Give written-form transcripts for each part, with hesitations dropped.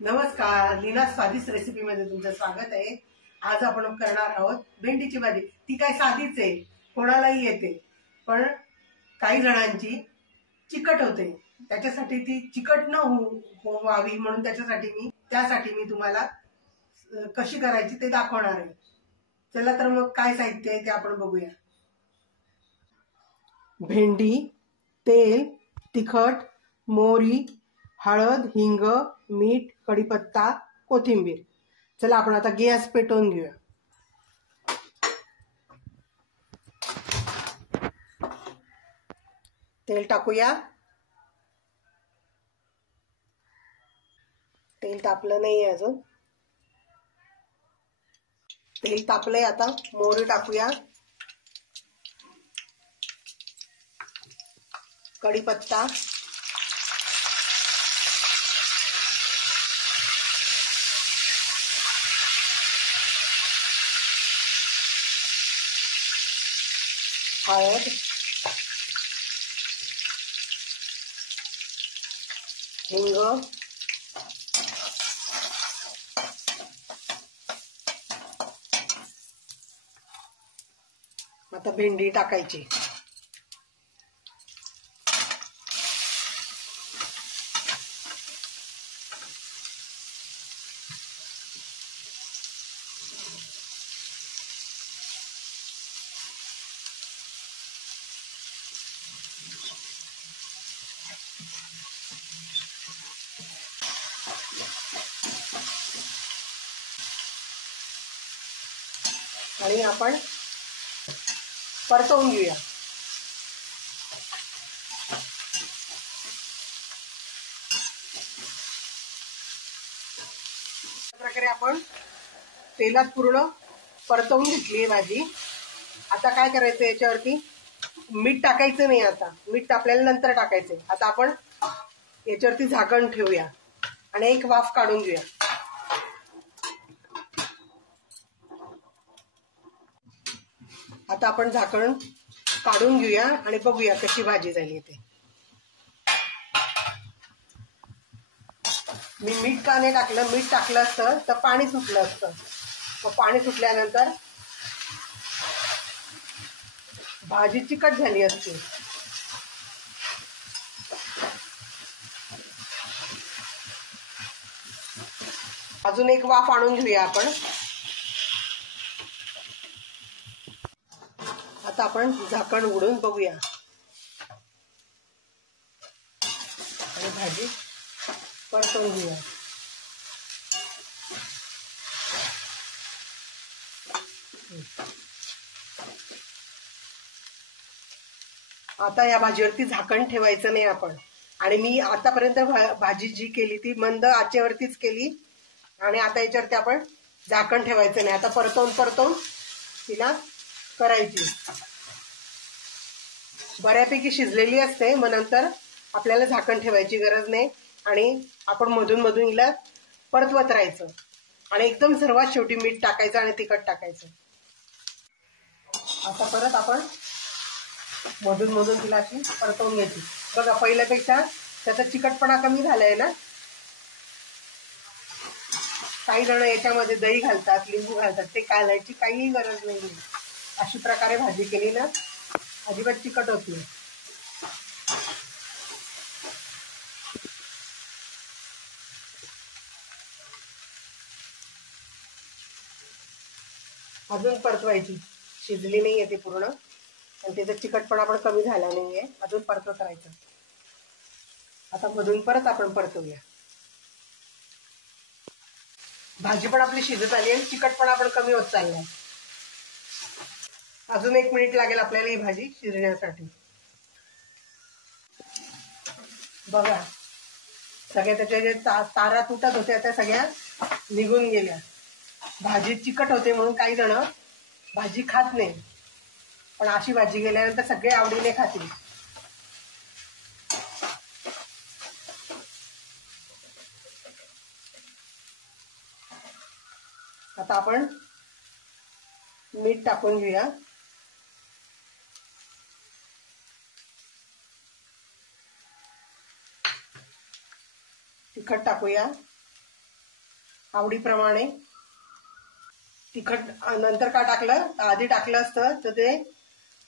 नमस्कार, लीना स्वादिष्ट रेसिपी मध्ये तुमचं स्वागत आहे। आज आपण करणार आहोत भेंडीची भाजी। ती काय साधीच आहे, कोणालाही येते, पण काही जणांची चिकट होते। त्याच्यासाठी ती चिकट न व्हावी म्हणून त्यासाठी मी तुम्हाला कशी करायची ते दाखवणार आहे। चला तर मग काय साहित्य आहे ते आपण बघूया। भेंडी, तेल, तिखट, मोहरी, हळद, हिंग, मीठ, कढीपत्ता, कोथिंबीर। चला आपण आता गॅस पेटवून घेऊया। तेल टाकूया। तेल तापलं नाही अजून। तेल तापलंय, आता मोहरी टाकूया, कढीपत्ता, हळद, हिंग, आता भेंडी टाकायची। आणि आपण परतवून घेऊया। अशा प्रकारे आपण तेलात पूर्ण परतवून घेतली भाजी। आता काय करायचं, याच्यावरती मीठ टाकायचं नाही। आता मीठ आपल्याला नंतर टाकायचंय। आता आपण याच्यावरती झाकण ठेवूया आणि एक वाफ काढून घेऊया। आता आपण झाकण काढून घेऊया आणि बघूया कशी भाजी झाली ते। मी मीठ का नाही टाकलं, मीठ टाकलं असतं तर पाणी सुटलं असतं। मग पाणी सुटल्यानंतर भाजी चिकट झाली असती। अजून एक वाफ आणून घेऊया आपण। आता आपण झाकण उघडून बघूया आणि भाजी परतवून घेऊया। आता या भाजीवरती झाकण ठेवायचं नाही आपण। आणि मी आतापर्यंत भाजी जी केली ती मंद आचेवरतीच केली आणि आता याच्यावरती आपण झाकण ठेवायचं नाही। आता परतवून तिला करायची। बऱ्यापैकी शिजलेली असते, मग नंतर आपल्याला झाकण ठेवायची गरज नाही आणि आपण मधून मधून हिला परतवत राहायचं आणि एकदम सर्वात शेवटी मीठ टाकायचं आणि तिखट टाकायचं। आता परत आपण मधून मधून तिला अशी परतवून घ्यायची। बघा, पहिल्यापेक्षा त्याचा चिकटपणा कमी झालाय ना। काही जण याच्यामध्ये दही घालतात, लिंबू घालतात, ते घालायची काहीही गरज नाही। अशी प्रकारे भाजी केली ना अजिबात चिकट होत नाही। अजून परतवायची, शिजली नाहीये ती पूर्ण आणि त्याचा चिकटपणा पण कमी झाला नाहीये। अजून परतवत राहायचं। आता मधून परत आपण परतवूया। भाजी पण आपली शिजत आली आणि चिकटपणा पण कमी होत चाललाय। अजून 1 मिनिट लागेल आपल्याला ही भाजी शिजण्यासाठी। बघा, सगळ्या त्याच्या जे तारा तुटत होत्या त्या सगळ्या निघून गेल्या। भाजी चिकट होते म्हणून काही जण भाजी खात नाही, पण अशी भाजी केल्यानंतर सगळे आवडीने खातील। आता आपण मीठ टाकून घेऊया। तिखट टाकूया, आवडीप्रमाणे. तिखट नंतर का टाकलं, आधी टाकलं असतं तर ते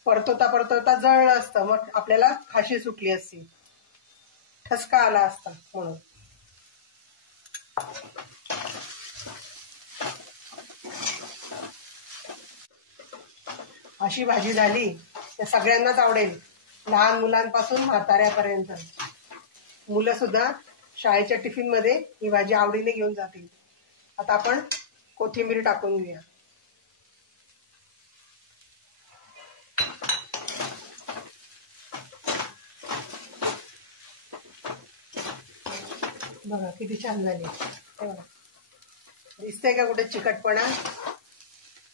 परतवता जळलं असतं, मग आपल्याला खाशी सुटली असती, ठसका आला असता म्हणून. अशी भाजी झाली तर सगळ्यांनाच आवडेल, लहान मुलांपासून म्हाताऱ्यापर्यंत. मुलं सुद्धा शाळेच्या टिफिन मध्ये ही भाजी आवडीने घेऊन जातील. आता आपण कोथिंबीर टाकून घेऊया. बघा किती छान झाली. दिसतंय का कुठे चिकटपणा?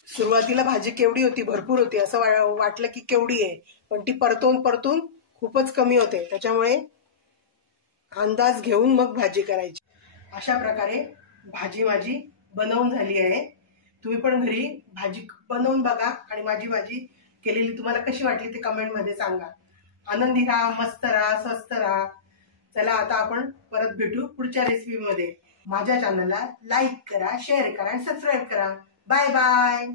सुरुवातीला भाजी केवढी होती, भरपूर होती, असं वाटलं की केवढी आहे, पण ती परतून खूपच कमी होते. त्याच्यामुळे अंदाज घेऊन मग भाजी करायची. अशा प्रकारे भाजी माझी बनवून झाली आहे. तुम्ही पण घरी भाजी बनवून बघा आणि माझी भाजी केलेली तुम्हाला कशी वाटली ते कमेंट मध्ये सांगा. आनंदी राहा, मस्त राहा, स्वस्त राहा. चला आता आपण परत भेटू पुढच्या रेसिपी मध्ये. माझ्या चॅनलला लाईक करा, शेअर करा आणि सबस्क्राईब करा. Bye bye.